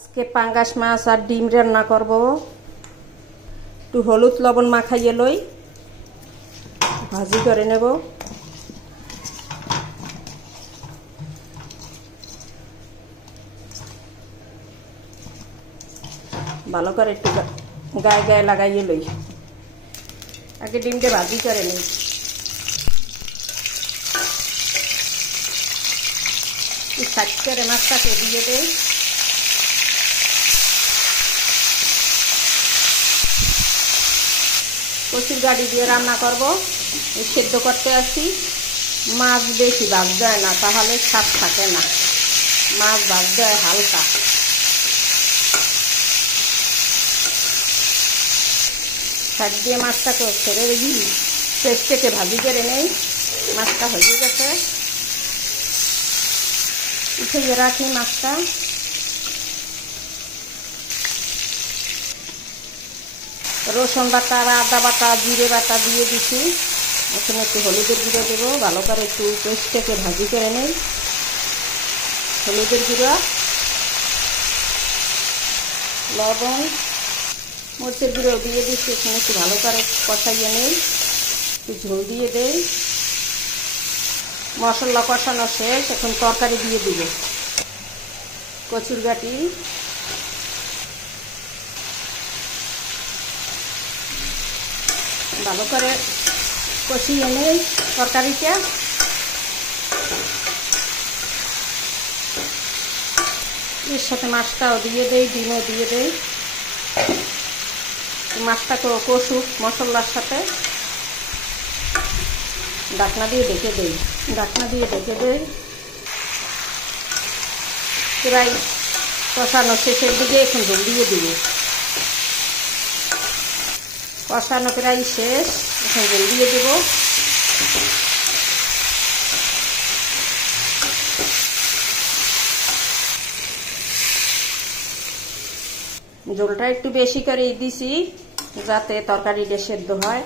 আজকে পাঙ্গাস মাছ আর ডিম রান্না করব। একটু হলুদ লবণ মাখাইয়ে লই, ভাজি করে নেব। ভালো করে একটু গায়ে গায়ে লাগাইয়ে লই। আগে ডিমটা ভাজি করে নিই। সাইড করে মাছটাকে দিয়ে দেই। কচুর গাড়ি দিয়ে রান্না করব। সেদ্ধ করতে আসি। মাছ বেশি ভাজতে হয় না, তাহলে স্বাদ থাকে না। মাছ ভাজতে হয় হালকা। সাইড দিয়ে মাছটাকে ছেড়ে দিই, পেস্টকে ভাজি করে নেই। মাছটা হয়ে গেছে, উঠিয়ে রাখি মাছটা। রসুন বাটা, আদা বাটা, জিরে বাটা দিয়ে দিচ্ছি। এখন একটু হলুদের গুঁড়ো দেবো। ভালো করে একটু পেস্টটাকে ভাজি করে নেই। হলুদের গুঁড়ো, লবণ, মরিচের গুঁড়ো দিয়ে দিচ্ছি। এখানে একটু ভালো করে কষাইয়ে নেই। একটু ঝোল দিয়ে দেই। মশলা কষানো শেষ, এখন তরকারি দিয়ে দিব। কচুর গাঁটি, ভালো করে কষিয়ে নেই তরকারিটা। এর সাথে মাছটাও দিয়ে দেই, ডিমও দিয়ে দেই। মাছটাকেও কষুক মশলার সাথে। ঢাকনা দিয়ে ঢেকে দেই। প্রায় কষানো শেষের দিকে এখন ঝোল দিয়ে দিব। কষানো প্রায় শেষ, এখন ঝোল দিয়ে দেব। ঝোলটা একটু বেশি করে দিছি, যাতে তরকারিটা সেদ্ধ হয়।